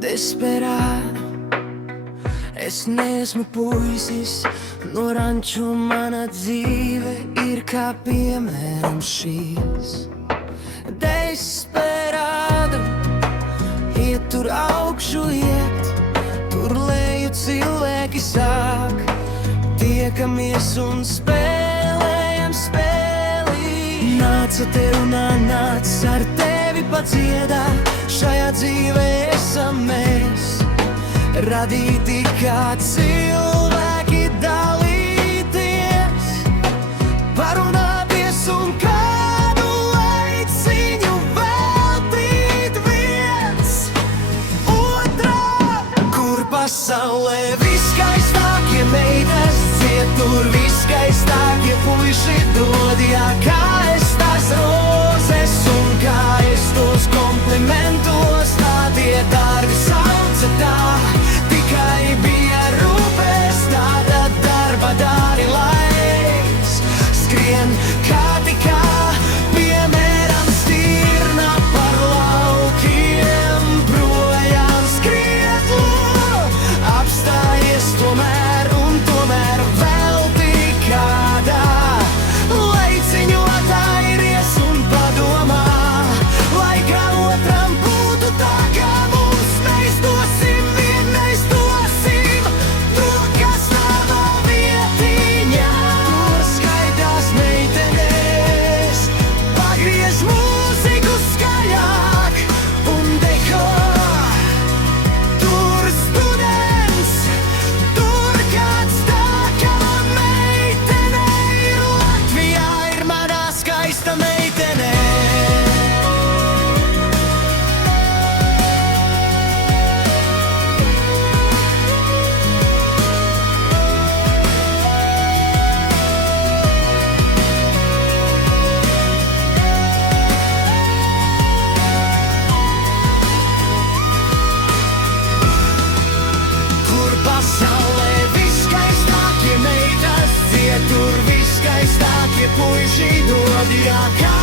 desperāta. Es neesmu puisis no ranču, mana dzīve ir kā piemēram šīs. Desperāta, iet tur augšu, iet, tur leju cilvēki sāk. Tiekamies un spēlējam spēli. Nāca te runā, nāc ar tevi padziedā. Šajā dzīvē esam mēs, radīti kā cilvēki dalīties, parunāties un kādu laiciņu veltīt viens otram. Kur pasaulē viskaistākie meitas dzied, tur viskaistākie puiši dod. Jā, kā es tās rozes un kā es tos komplimentos, tā tie darbi sauca tā. Tikai bija rūpēs, tāda darba dari laiks. Skrien kā tikā, piemēram stirna par laukiem. Projām skriet lo, apstājies tomēr un tomēr vēl tik kādā laiciņu atairies un padomā, lai kā otram būtu tā kā mums. Mēs dosim vienreiz dosim to, kas nav vēl vietiņā. Tur skaitās meitenes, pagriež mūziku skaļāk un deko. Tur students, tur kāds tā kā meitene ir. Latvijā ir manā skaista meitene. Kur pasaulē viskaistākie meitas dzied, tur viskaistākie puiši dod. Jā, kā